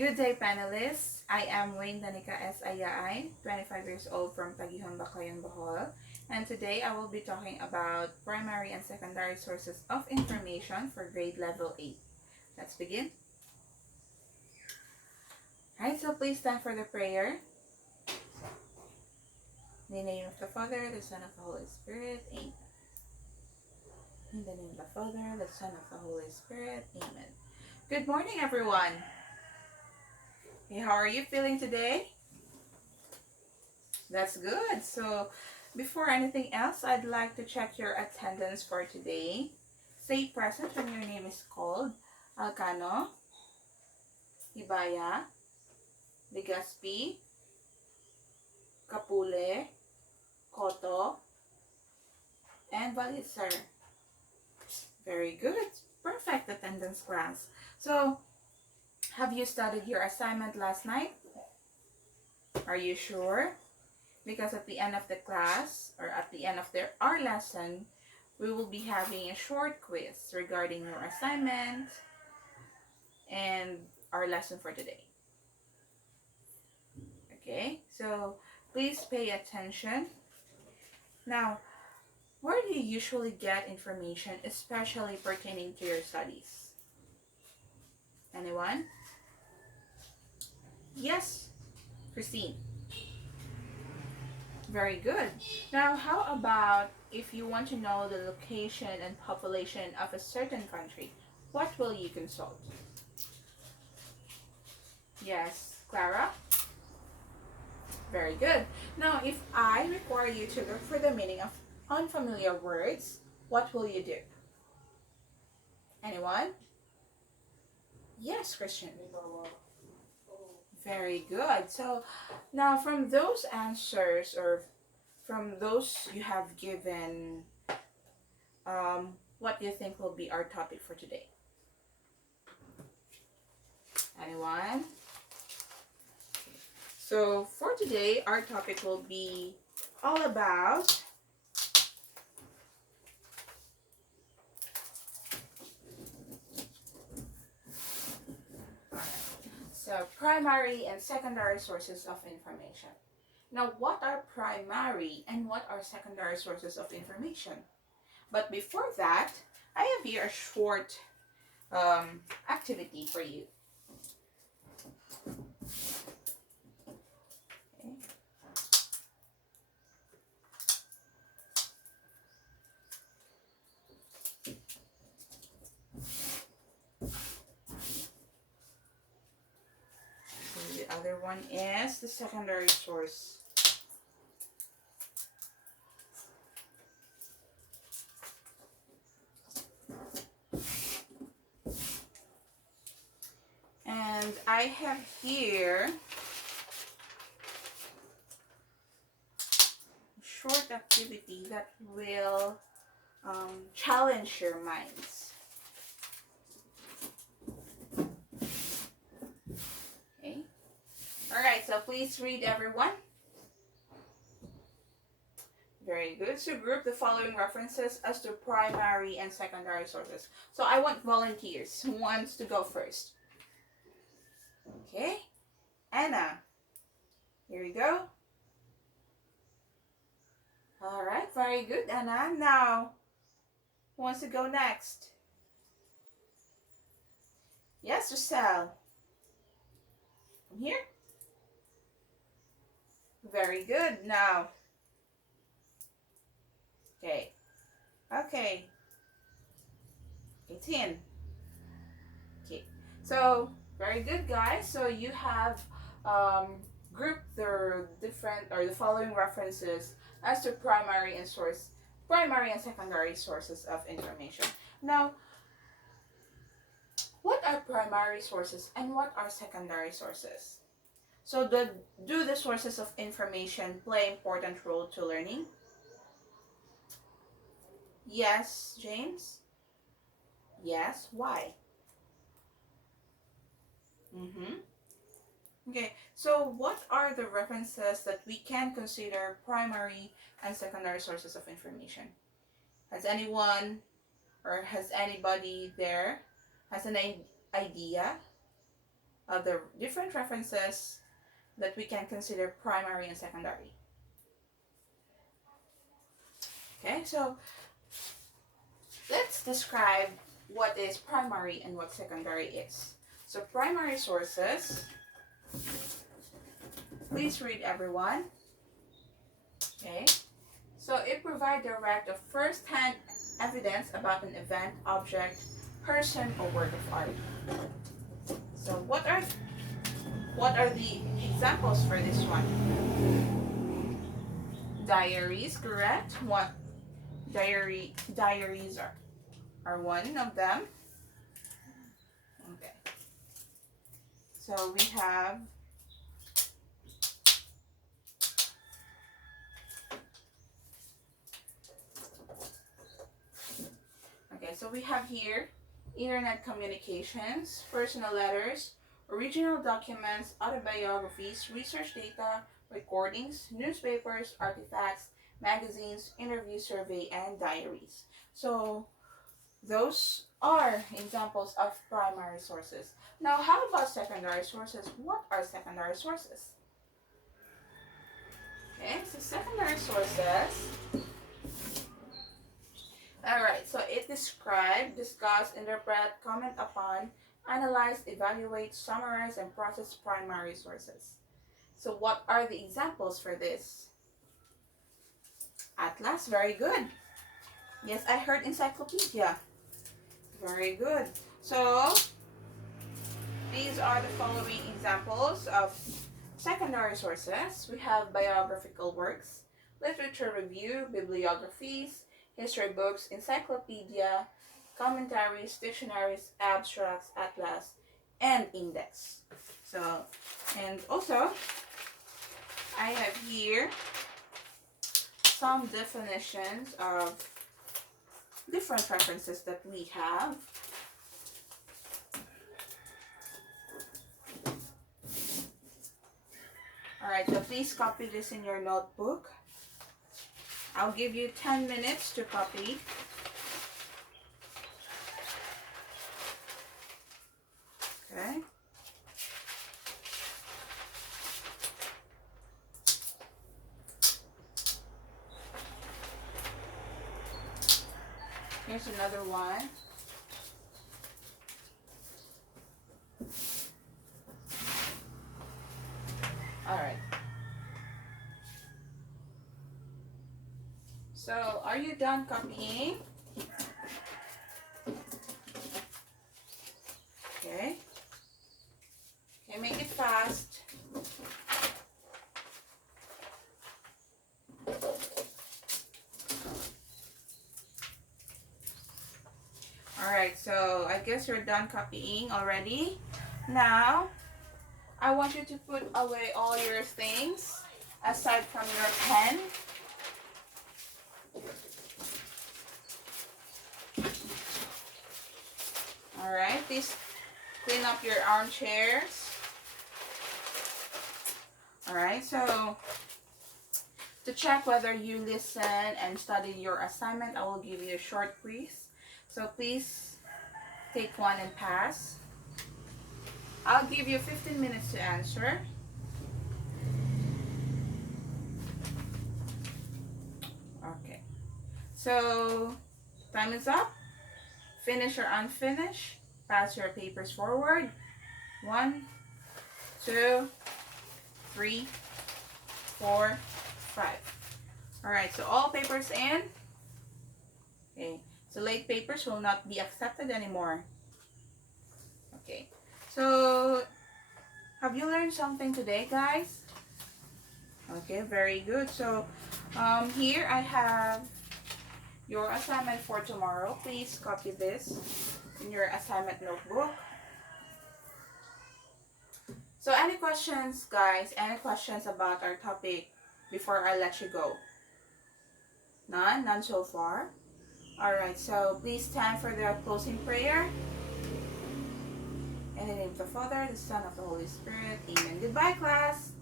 Good day, panelists. I am Wyne Daneca SII, 25 years old from Tagihon, Baclayan, Bohol. And today I will be talking about primary and secondary sources of information for grade level 8. Let's begin. Alright, so please stand for the prayer. In the name of the Father, the Son, of the Holy Spirit. Amen. In the name of the Father, the Son, of the Holy Spirit. Amen. Good morning, everyone. Hey, how are you feeling today? That's good. So, before anything else, I'd like to check your attendance for today. Stay present when your name is called. Alcano, Ibaya, Ligaspi, Kapule, Koto, and Balisar. Very good. Perfect attendance, class. So, have you studied your assignment last night? Are you sure? Because at the end of the class, or at the end of our lesson, we will be having a short quiz regarding your assignment and our lesson for today. Okay, so please pay attention. Now, where do you usually get information, especially pertaining to your studies? Anyone? Yes, Christine. Very good. Now, how about if you want to know the location and population of a certain country, what will you consult? Yes, Clara? Very good. Now, if I require you to look for the meaning of unfamiliar words, what will you do? Anyone? Yes, Christian. Very good. So now from those answers, or from those you have given, what do you think will be our topic for today? Anyone? So for today, our topic will be all about primary and secondary sources of information. Now, what are primary and what are secondary sources of information? But before that, I have here a short activity for you. Okay. So the other one is the secondary source. And I have here a short activity that will challenge your minds. Okay. All right, so please read, everyone. Very good. So group the following references as to primary and secondary sources. So I want volunteers. Who wants to go first? Okay. Anna. Here we go. All right. Very good, Anna. Now, who wants to go next? Yes, Giselle. From here. Very good. Now. Okay. Okay. 18. Okay. So, very good, guys. So you have grouped the different or the following references as to primary and secondary sources of information. Now, what are primary sources and what are secondary sources? So do the sources of information play an important role to learning? Yes, James? Yes, why? Okay, so what are the references that we can consider primary and secondary sources of information? Has anyone or has anybody there has an idea the different references that we can consider primary and secondary. Okay, so let's describe what is primary and what secondary is. So primary sources, please read everyone. Okay, so it provides direct or first-hand evidence about an event, object, person, or work of art. So what are the examples for this one? Diaries, correct? What diaries are one of them. Okay. So we have here internet communications, personal letters, original documents, autobiographies, research data, recordings, newspapers, artifacts, magazines, interview survey, and diaries. So those are examples of primary sources. Now, how about secondary sources? What are secondary sources? Okay, so secondary sources. Alright, so it describe, discuss, interpret, comment upon, analyze, evaluate, summarize, and process primary sources. So what are the examples for this? Atlas, very good. Yes, I heard encyclopedia. Very good. So these are the following examples of secondary sources. We have biographical works, literature review, bibliographies, history books, encyclopedia, commentaries, dictionaries, abstracts, atlas, and index. So, and also, I have here some definitions of different references that we have. Alright, so please copy this in your notebook. I'll give you 10 minutes to copy. Okay. Here's another one. Alright. So, are you done copying? Okay. Okay, make it fast. Alright, so I guess you're done copying already. Now, I want you to put away all your things aside from your pen. Alright, please clean up your armchairs. Alright, so to check whether you listen and study your assignment, I will give you a short quiz. So please take one and pass. I'll give you 15 minutes to answer. Okay. So, time is up. Finish or unfinished. Pass your papers forward. 1, 2, 3, 4, 5. Alright, so all papers in. Okay. So late papers will not be accepted anymore. Okay. So, have you learned something today, guys? Okay, very good. So, here I have your assignment for tomorrow. Please copy this in your assignment notebook. So, any questions, guys? Any questions about our topic before I let you go? None? None so far? Alright, so please stand for the closing prayer. In the name of the Father, the Son, of the Holy Spirit. Amen. Goodbye, class.